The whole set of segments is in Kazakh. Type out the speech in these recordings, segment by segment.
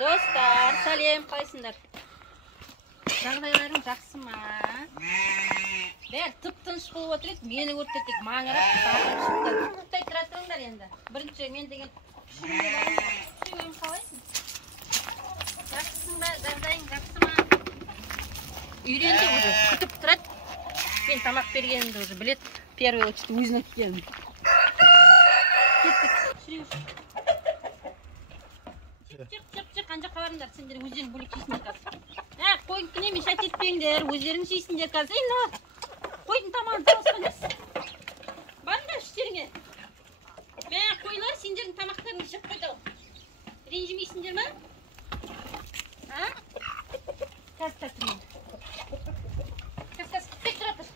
Достар, сәлем, қалайсыңдар? Жағдайларың жақсы ма? Бәрі тып-тыныш болып отыр еді, мені көрді тек маңырап, сағым шықты. Құттай тұра тұрыңдар енді. Бірінші мен деген күшігім қалайсың? Жақсысың ба? Жағдайың жақсы ма? Үйренді уже, күтіп тұрады. Мен тамақ бергенімді уже білет. Первый очередь өзіне келгенім. Кеттік. Жық, қанша қабарыңдар, сендер өздерің бөлек жейсіңдер қазір. Қойын күне мен шәт етпеңдер, өздерің жейсіңдер қазір. Қойдың тамағын тауысқан ес. Барыңдар іштеріңе. Қойлар, сендердің тамақтарыңды жеп қойды. Ренжімейсіңдер ма? Қазір тартырмен. Қазір кетпек тұра тұр.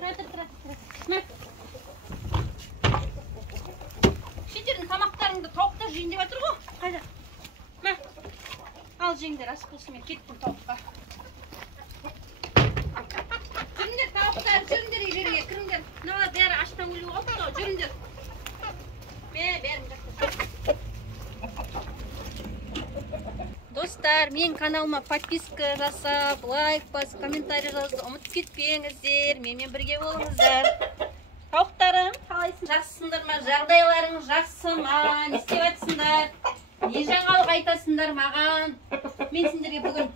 Тұра тұр. Сендердің тамақтарыңды тауықтар жейін деп жатыр ғой. Қайда? Ал жеңдер, ас болсын, мен кеттім тауыққа. Жүріңдер тауықтар, жүріңдер үйлерге, кіріңдер. Мыналар бәрі аштан өліп қалды ғой, жүріңдер. Бәрін жақты. Достар, мен каналыма подписка жасап, лайк басып, комментарий жазуды ұмытып кетпеңіздер. Менімен бірге болыңыздар. Тауықтарым, қалайсың? Жақсысыңдар ма? Жағдайларың жақсы ма? Не істеп жатсыңдар? Не жаңалық айтасыңдар маған? Мен сендерге бүгін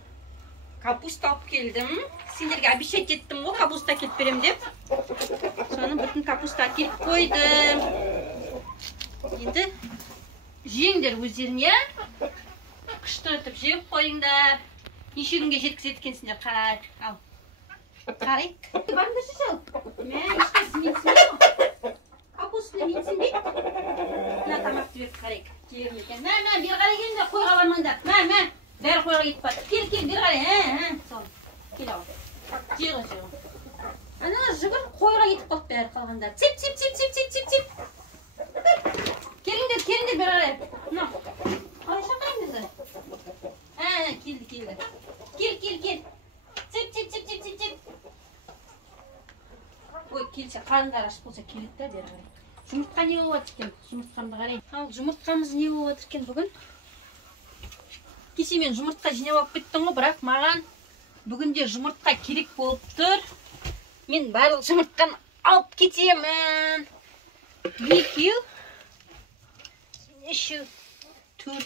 капуста алып келдім. Сендерге обещать еттім ғой, капуста әкеліп берем деп. Соны бүтін капуста әкеліп қойдым. Енді жеңдер өздеріне. Күшті өтіп жеп қойыңдар. Неше күнге жеткізеді екенсіңдер, қарай. Ал. Қарайық. Барыңдар шешел. Ешкесі менсінбей ма? Капустыны менсінбей? Мына тамақты беріп қарайық. Жерім екен. Бер қарай келіңдер, қойға бармаңдар. Бәрі қойға кетіп барды. Кел, бер қарай. Сол. Кел ау. Жеғын. Аналар жүгір, қойға кетіп қалып бәрі қалғандар. Цеп. Келіңдер, бер қарай. Қалай шақырайыңыздар? Келді. Кел. Цеп. Ой, келсе, қарындар ашып болса келеді да бері қарай. Жұмыртқа не болып жатыр екен? Жұмыртқамды қарай. Ал жұмыртқамыз не болып жатыр екен бүгін? Кеше мен жұмыртқа жинап алып кеттім ғой, бірақ маған бүгінде жұмыртқа керек болып тұр. Мен барлық жұмыртқаны алып кетемін. 2, 3, 4,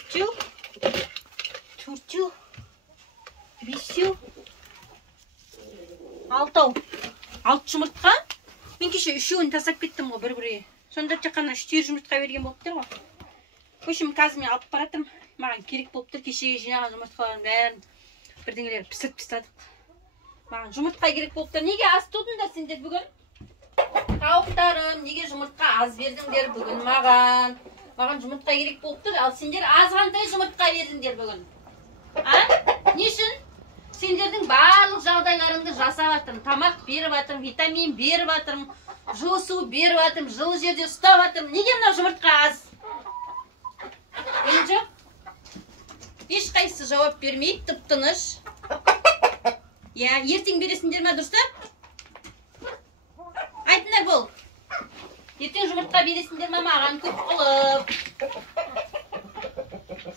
5, 6 жұмыртқа. Мен кеше 3-ін тасап кеттім ғой бір-бірге. Сонда тек қана 4 жұмыртқа берген болып тұр ғой. Көшім қазір мен алып баратырмын. Маған керек болып тұр. Кешеге жинаған жұмыртқалардың бәрін бірдеңелер пісіріп тастадық. Маған жұмыртқа керек болып тұр. Неге аз тудыңдар сендер бүгін? Тауықтарым, неге жұмыртқа аз бердіңдер бүгін маған? Маған жұмыртқа керек болып тұр. Ал сендер азғантай жұмыртқа бердіңдер бүгін. Не үшін? Сендердің барлық жағдайларыңды жасап жатырмын. Тамақ беріп жатырмын, витамин беріп жатырмын, жылы су беріп жатырмын, жылы жерде ұстап жатырмын. Неге мынау жұмыртқа аз? Жоқ. Ешқайсысы жауап бермейді, тып-тыныш. Ертең бересіңдер ме, дұрыс? Айтыңдар бол. Ертең жұмыртқа бересіңдер ме маған көп қылып?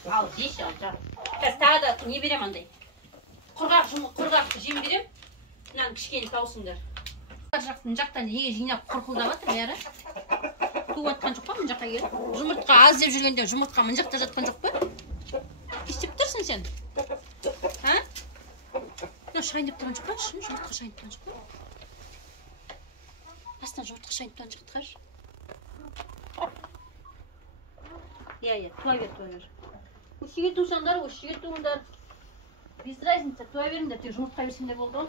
Ал, жеші, ал, жақ. Қазір тағы да не берем андай? Құрғақты жем берем. Мынаны кішкені таусыңдар. Мына жақтан неге жинап құрқылдап жатыр бәрі? Туып жатқан жоқ па мына жаққа келіп? Жұмыртқа аз деп жүргенде жұмыртқа мына жақта жатқан жоқ па? Не істеп тұрсың сен? Шайын деп тұрған жоқ па? Жұмыртқа шайын тұрған жоқ па? Астынан жұмыртқа шайын тұрған жоқ тұқаш? Туа бер. Өшіге туысаңдар, өшіге туыңдар. Без разница, туа беріңдер, тек жұмыртқа берсеңдер болды ғой.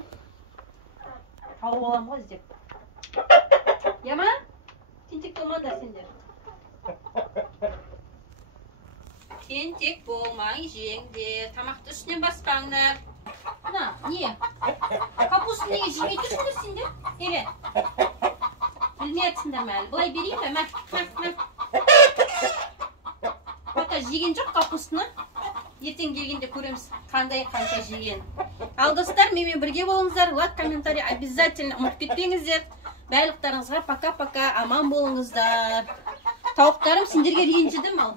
Тауып аламын ғой іздеп. Яма? Тентек болмаңдар сендер. Тентек болмаң жеңдер. Тамақты үстінен баспаңдар. Не? Капусын неге жемей тұрсыңдар сендер? Неге? Білмей атсыңдар ма әлі? Бұлай берейін бе? Пока жеген жоқ капустыны. Ертең келгенде көреміз қандай қанша жеген. Ал достар, менімен бірге болыңыздар. Лайк, комментарий обязательно ұмытып кетпеңіздер. Барлықтарыңызға пока-пока, аман болыңыздар. Тауықтарым, сендерге ренжідім ал.